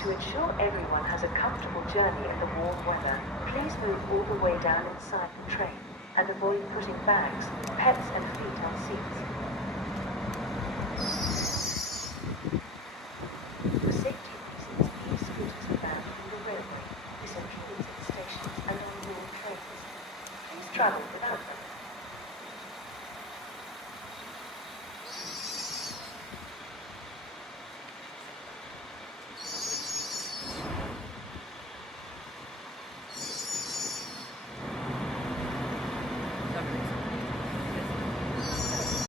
To ensure everyone has a comfortable journey in the warm weather, please move all the way down inside the train and avoid putting bags, pets and feet on seats. For safety reasons, e-scooters are banned from the railway, the central exit stations and on all trains. Please travel